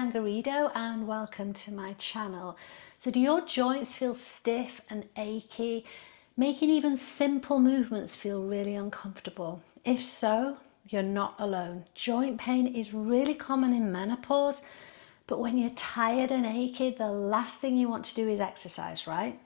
Angarido and welcome to my channel. So do your joints feel stiff and achy, making even simple movements feel really uncomfortable? If so, you're not alone. Joint pain is really common in menopause, but when you're tired and achy, the last thing you want to do is exercise, right?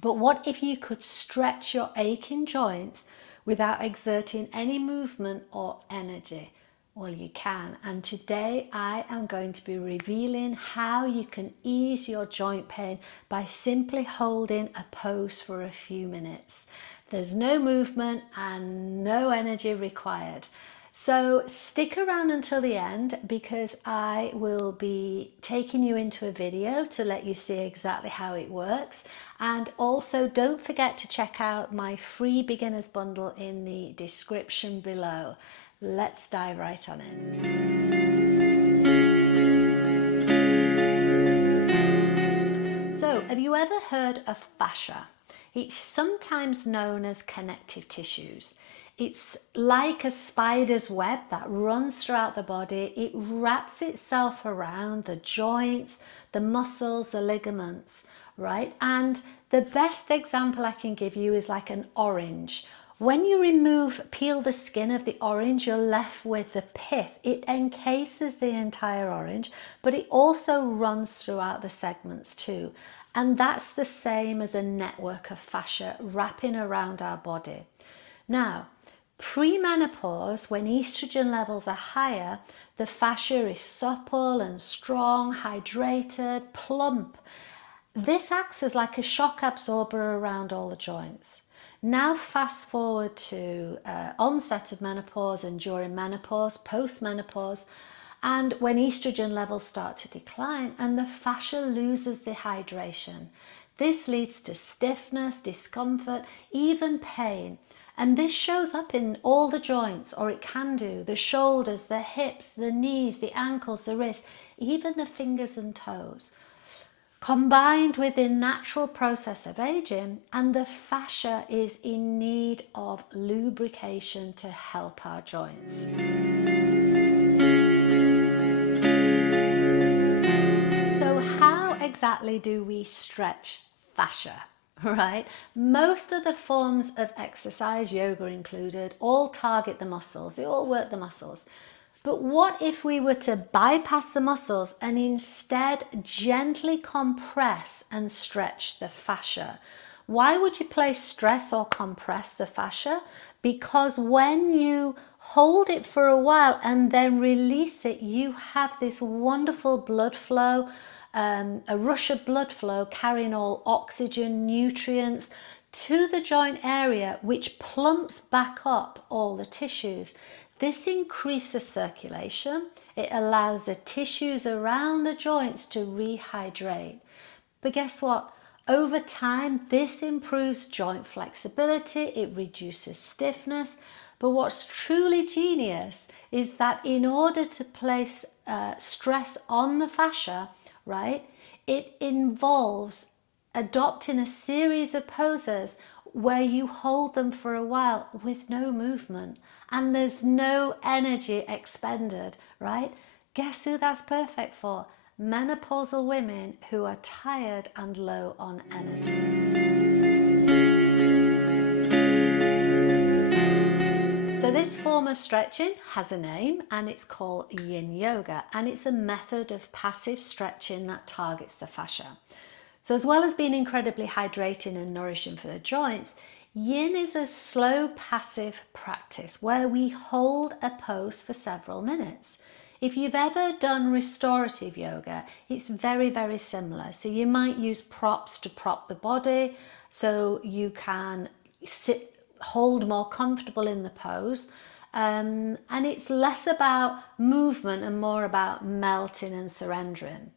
But what if you could stretch your aching joints without exerting any movement or energy? Well, you can. And today I am going to be revealing how you can ease your joint pain by simply holding a pose for a few minutes. There's no movement and no energy required. So stick around until the end because I will be taking you into a video to let you see exactly how it works. And also don't forget to check out my free beginners bundle in the description below. Let's dive right on in. So, have you ever heard of fascia? It's sometimes known as connective tissues. It's like a spider's web that runs throughout the body. It wraps itself around the joints, the muscles, the ligaments, right? And the best example I can give you is like an orange. When you peel the skin of the orange, you're left with the pith. It encases the entire orange, but it also runs throughout the segments too. And that's the same as a network of fascia wrapping around our body. Now, pre-menopause, when estrogen levels are higher, the fascia is supple and strong, hydrated, plump. This acts as like a shock absorber around all the joints. Now fast forward to onset of menopause and during menopause, post-menopause, and when estrogen levels start to decline and the fascia loses the hydration. This leads to stiffness, discomfort, even pain. And this shows up in all the joints, or it can do, the shoulders, the hips, the knees, the ankles, the wrists, even the fingers and toes. Combined with the natural process of aging, and the fascia is in need of lubrication to help our joints. So how exactly do we stretch fascia? Right? Most of the forms of exercise, yoga included, all target the muscles. They all work the muscles. But what if we were to bypass the muscles and instead gently compress and stretch the fascia? Why would you place stress or compress the fascia? Because when you hold it for a while and then release it, you have this wonderful blood flow, a rush of blood flow carrying all oxygen, nutrients to the joint area, which plumps back up all the tissues. This increases circulation. It allows the tissues around the joints to rehydrate. But guess what? Over time, this improves joint flexibility. It reduces stiffness. But what's truly genius is that in order to place stress on the fascia, right, it involves adopting a series of poses where you hold them for a while with no movement and there's no energy expended, right? Guess who that's perfect for? Menopausal women who are tired and low on energy. So this form of stretching has a name and it's called Yin Yoga, and it's a method of passive stretching that targets the fascia. So as well as being incredibly hydrating and nourishing for the joints, Yin is a slow passive practice where we hold a pose for several minutes. If you've ever done restorative yoga, it's very, very similar. So you might use props to prop the body so you can hold more comfortable in the pose. And it's less about movement and more about melting and surrendering.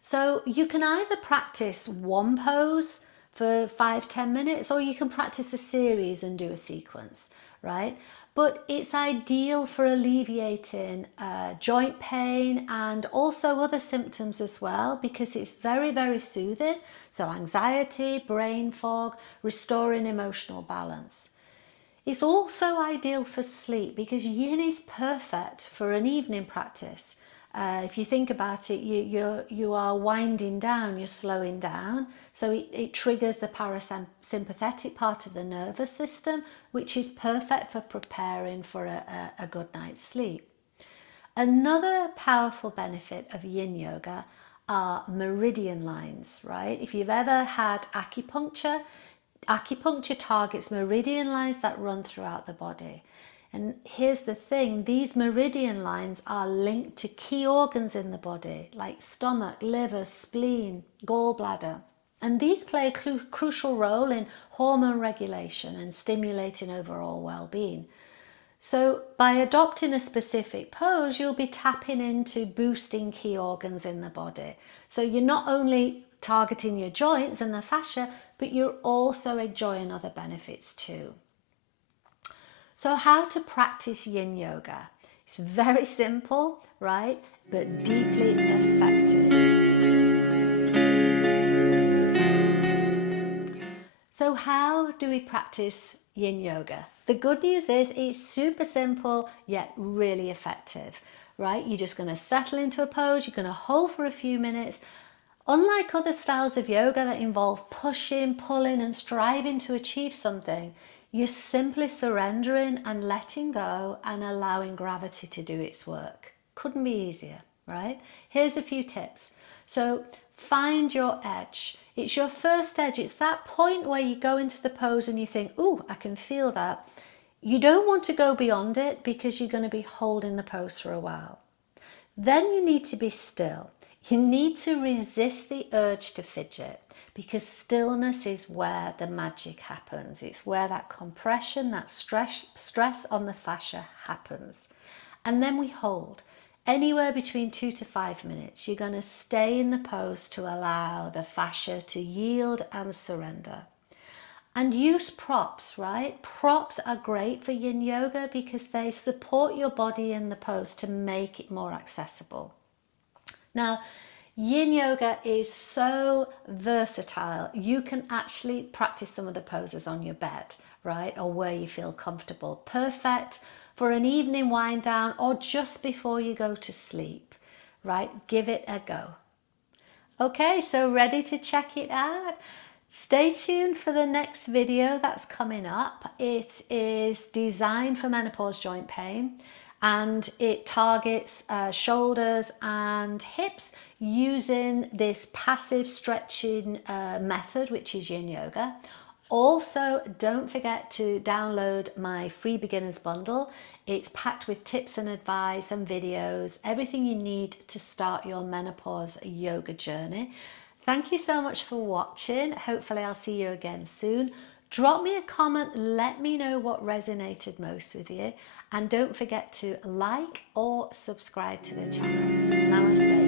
So you can either practice one pose for 5-10 minutes, or you can practice a series and do a sequence, right? But it's ideal for alleviating joint pain and also other symptoms as well, because it's very, very soothing. So anxiety, brain fog, restoring emotional balance. It's also ideal for sleep because Yin is perfect for an evening practice. If you think about it, you are winding down, you're slowing down. So it triggers the parasympathetic part of the nervous system, which is perfect for preparing for a good night's sleep. Another powerful benefit of yin yoga are meridian lines, right? If you've ever had acupuncture, acupuncture targets meridian lines that run throughout the body. And here's the thing, these meridian lines are linked to key organs in the body, like stomach, liver, spleen, gallbladder. And these play a crucial role in hormone regulation and stimulating overall well-being. So by adopting a specific pose, you'll be tapping into boosting key organs in the body. So you're not only targeting your joints and the fascia, but you're also enjoying other benefits too. So how to practice yin yoga? It's very simple, right? But deeply effective. So how do we practice yin yoga? The good news is it's super simple yet really effective, right? You're just going to settle into a pose, you're going to hold for a few minutes. Unlike other styles of yoga that involve pushing, pulling and striving to achieve something, you're simply surrendering and letting go and allowing gravity to do its work. Couldn't be easier, right? Here's a few tips. So find your edge. It's your first edge. It's that point where you go into the pose and you think, ooh, I can feel that. You don't want to go beyond it because you're going to be holding the pose for a while. Then you need to be still. You need to resist the urge to fidget because stillness is where the magic happens. It's where that compression, that stress on the fascia happens. And then we hold anywhere between 2 to 5 minutes. You're going to stay in the pose to allow the fascia to yield and surrender. And use props, right? Props are great for yin yoga because they support your body in the pose to make it more accessible. Now, yin yoga is so versatile. You can actually practice some of the poses on your bed, right? Or where you feel comfortable. Perfect for an evening wind down or just before you go to sleep, right? Give it a go. Okay, so ready to check it out? Stay tuned for the next video that's coming up. It is designed for menopause joint pain and it targets shoulders and hips using this passive stretching method, which is yin yoga. Also, don't forget to download my free beginners bundle. It's packed with tips and advice and videos, everything you need to start your menopause yoga journey. Thank you so much for watching. Hopefully I'll see you again soon. Drop me a comment, let me know what resonated most with you. And don't forget to like or subscribe to the channel. Namaste.